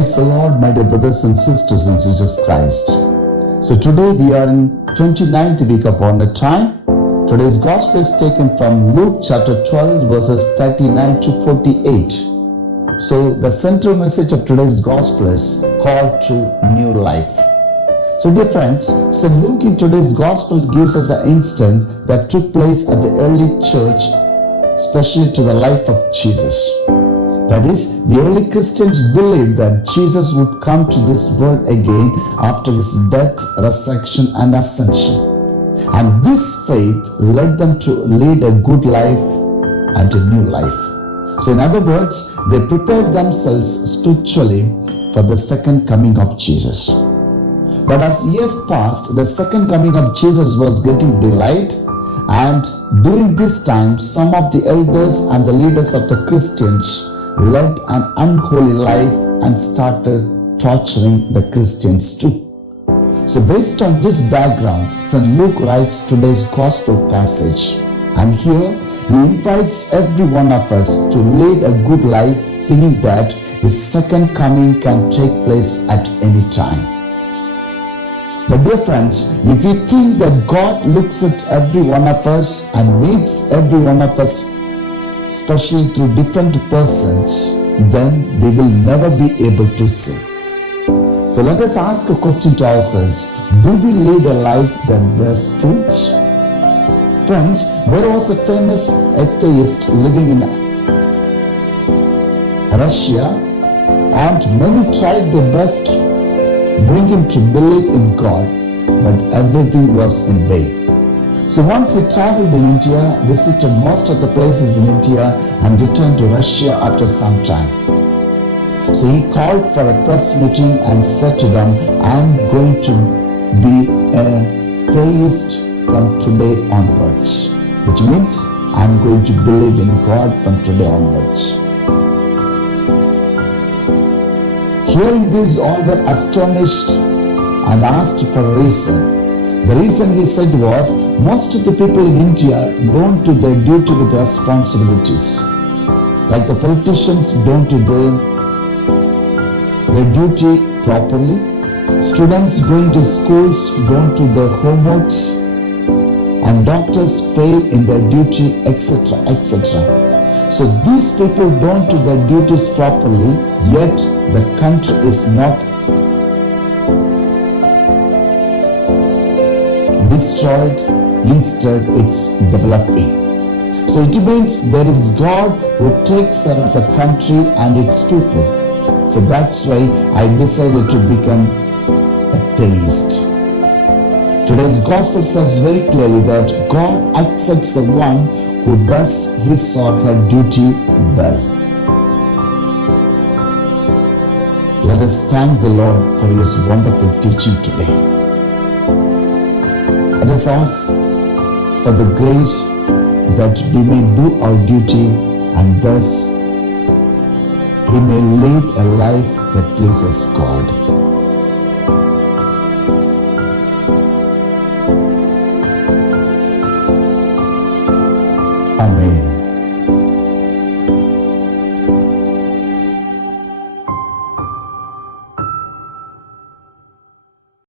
Praise the Lord, my dear brothers and sisters in Jesus Christ. So today we are in 29th week upon the time. Today's gospel is taken from Luke chapter 12 verses 39 to 48. So the central message of today's gospel is called to new life. So dear friends, so Luke in today's gospel gives us an incident that took place at the early church, especially to the life of Jesus. That is, the early Christians believed that Jesus would come to this world again after his death, resurrection, and ascension. And this faith led them to lead a good life and a new life. So in other words, they prepared themselves spiritually for the second coming of Jesus. But as years passed, the second coming of Jesus was getting delayed, and during this time, some of the elders and the leaders of the Christians led an unholy life and started torturing the Christians too. So based on this background, St. Luke writes today's gospel passage, and here he invites every one of us to lead a good life, thinking that his second coming can take place at any time. But dear friends, if we think that God looks at every one of us and meets every one of us, especially through different persons, then we will never be able to see. So let us ask a question to ourselves: do we lead a life that bears fruits? Friends, there was a famous atheist living in Russia, and many tried their best to bring him to believe in God, but everything was in vain. So once he traveled in India, visited most of the places in India, and returned to Russia after some time. So he called for a press meeting and said to them, "I'm going to be a theist from today onwards," which means I'm going to believe in God from today onwards. Hearing this, all were astonished and asked for a reason. The reason he said was, most of the people in India don't do their duty with responsibilities. Like the politicians don't do their duty properly. Students going to schools don't do their homeworks. And doctors fail in their duty, etc., etc. So these people don't do their duties properly, yet the country is not destroyed, instead it's developing. So it means there is God who takes care of the country and its people. So that's why I decided to become a theist. Today's gospel says very clearly that God accepts the one who does his or her duty well. Let us thank the Lord for his wonderful teaching today. Let us ask for the grace that we may do our duty, and thus we may lead a life that pleases God.